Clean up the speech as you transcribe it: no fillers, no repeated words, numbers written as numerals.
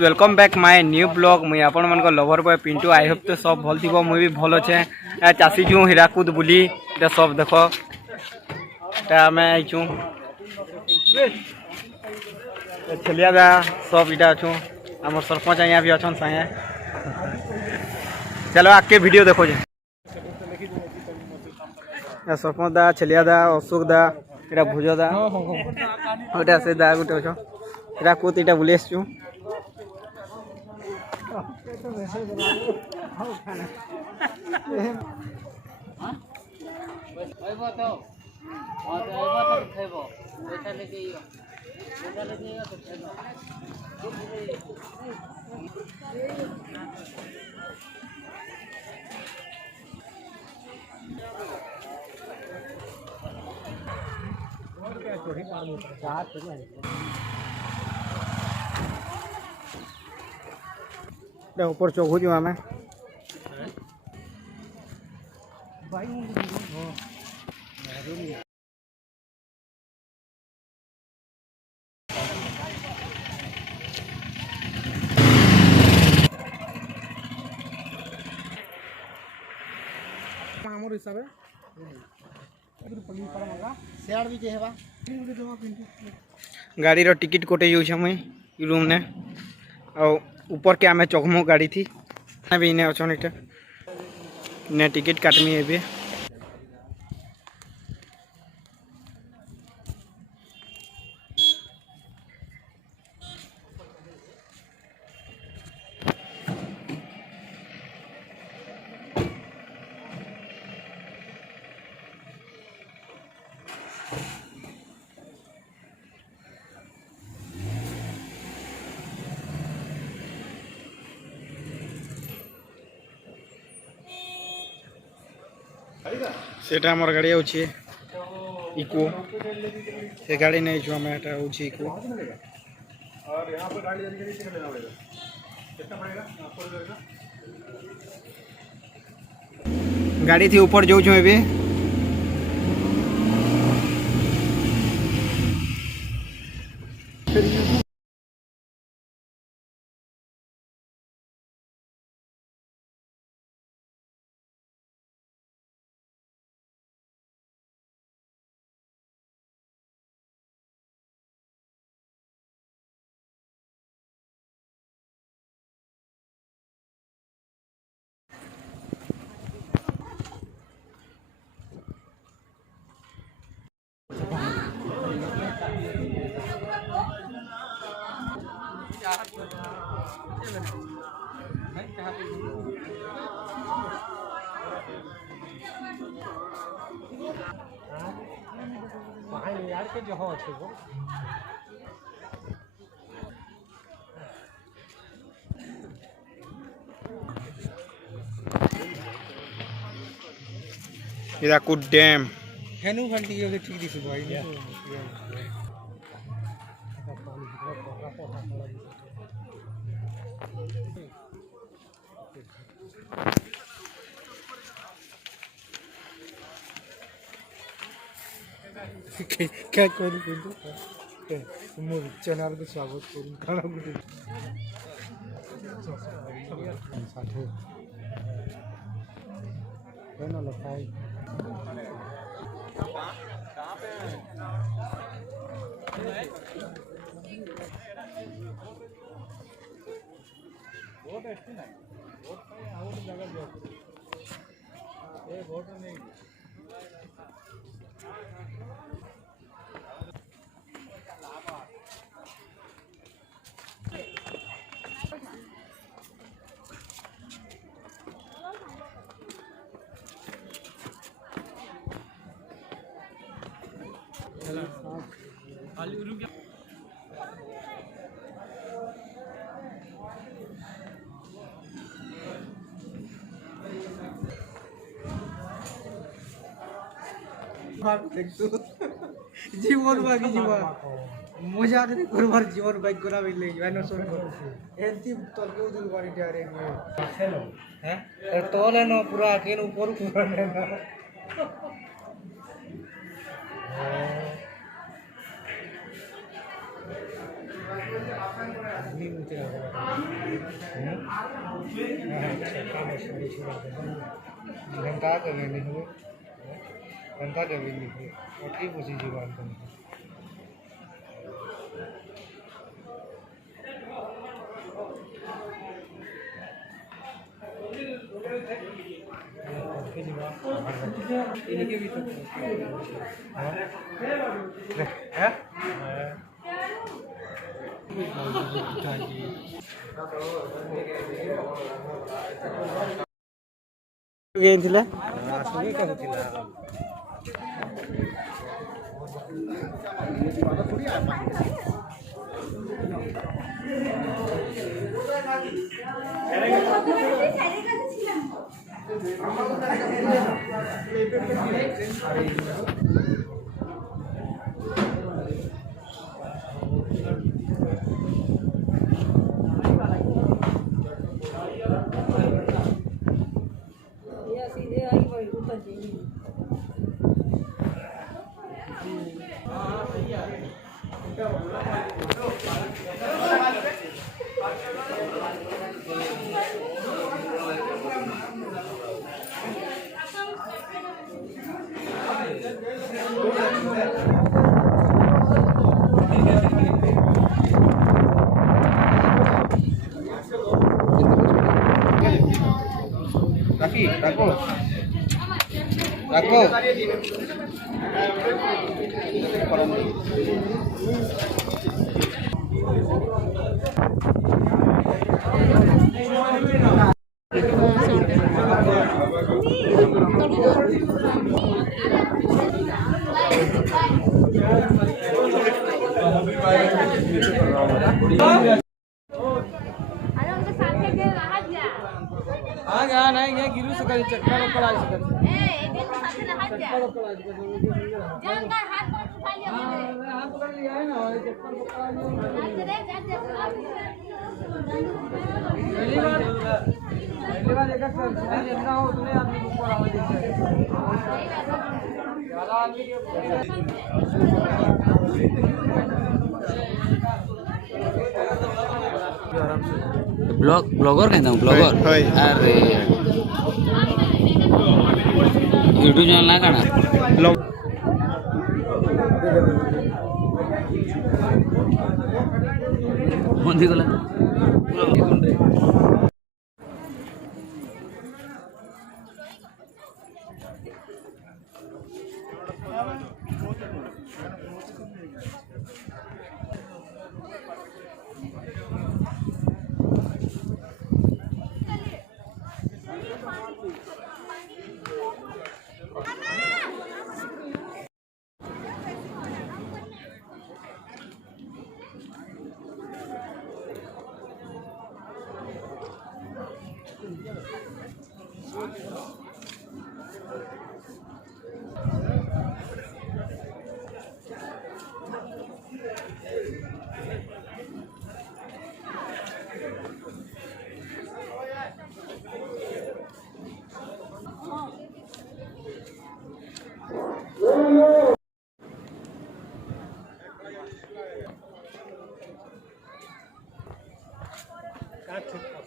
Welcome back my new blog मुई आपण मन lover boy Pintu. I hope तो सब भल थी। मुई भी भल अच्छे। चाषी छूँ हीराकुद बुली सब देख आम आईचु छलिया दा सब इटा अच्छू। आम सरपंच आज्ञा भी अच्छा सागे। चलो आगे वीडियो देखो जे सरपंच दा छलिया दा अशोक दा इटा भुज दा गोटे से दा गोटे अच्छ हीराकुद इटा बुली आसचु। ऊपर चौकू जो आम हिसाब गाड़ी रो टिकट कटे जाऊँ मुई रूम ने ऊपर के आमे चकमो गाड़ी थी भी इने अच्छा ने टिकट काटमी है। सेटा हमर गाड़ी होची इको से गाड़ी नहीं जो हमें एटा होची इको। और यहां पर गाड़ी जाने के लिए टिकट लेना पड़ेगा। कितना पड़ेगा आपको लगेगा? गाड़ी थी ऊपर जाऊ छु एबे यार के जो हो अच्छे को हीराकुद डैम हेनु घंटी के ठीक दिस भाई क्या करूँ पिंटू चैनल को स्वागत करूँ खाना ना लखाई वोट अच्छी ना वोट आउट जगह ये वोट नहीं जीवन बाकी जीवन मजा आके करबार जीवन बाइक करा बिले यानो सोन एंती तोर को दिल बारी टारे हेलो हैं तोले नो पूरा केन ऊपर पूरा ना घंटा कर लेने हुए घंटा कर लेने हुए और ठीक उसी जीवन को इनके भी तो है गेंथिले आसुनी का होतिला Raki, Rako. Rako. हाँ नहीं ये गिरू से कहीं चक्कर ऊपर आ सकता है चक्कर ऊपर आ सकता है जानकार हाथ उठा लिया हाथ पकड़ लिया है ना चक्कर ऊपर आ लिया पहली बार एक जितना हो उतने आदमी ऊपर आवाज देते हैं ज्यादा आदमी ब्लॉगर कहता हूँ ब्लॉगर अरे यूट्यूब चैनल ना करना बंदी को That's it.